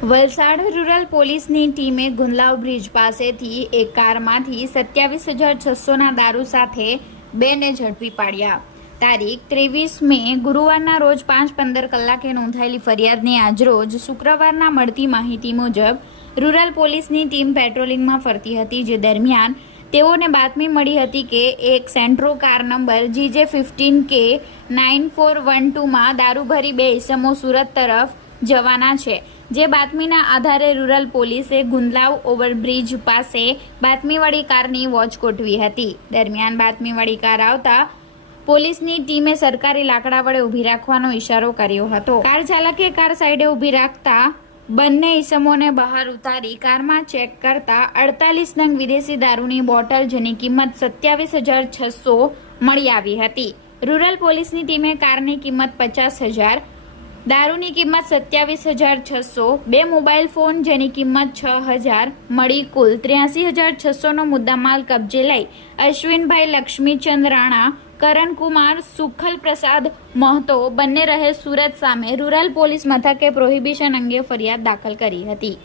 Valsad rural પોલીસની ટીમે Gundlav bridge પાસેથી એક કારમાંથી 27,600ના દારૂ સાથે બેને ઝડપી પાડ્યા। તારીખ 23 મે ગુરુવારના રોજ 5:15 કલાકે નોંધાયેલી ફરિયાદની આજરોજ શુક્રવારના મળતી માહિતી મુજબ રૂરલ પોલીસની ટીમ પેટ્રોલિંગમાં ફરતી હતી, જે દરમિયાન તેઓને બાતમી મળી હતી કે એક સેન્ટ્રો કાર નંબર GJ15K 9412માં દારૂ ભરી બે ઇસમો સુરત તરફ જવાના છે। જે બાતમીના આધારે રૂરલ પોલીસે ગુંદલાવ ઓવરબ્રિજ પાસે બાતમીવાળી કારની વોચ ગોઠવી હતી। દરમિયાન બાતમીવાળી કાર આવતા પોલીસની ટીમે સરકારી લાકડા વડે ઊભી રાખવાનો ઇશારો કર્યો હતો। કાર ચાલકે કાર સાઈડે ઊભી રાખતા બંને ઇસમોને બહાર ઉતારી કારમાં ચેક કરતા 48 નંગ વિદેશી દારૂની બોટલ, જેની કિંમત 27,600 મળી આવી હતી। રૂરલ પોલીસની ટીમે કારની કિંમત 50,000, દારૂની કિંમત 27,600, બે મોબાઈલ ફોન જેની કિંમત 6,000 મળી કુલ 83,600નો મુદ્દામાલ કબજે લઈ અશ્વિનભાઈ લક્ષ્મીચંદ રાણા, કરણકુમાર સુખલ પ્રસાદ મહતો બંને રહે સુરત સામે રૂરલ પોલીસ મથકે પ્રોહિબિશન અંગે ફરિયાદ દાખલ કરી હતી।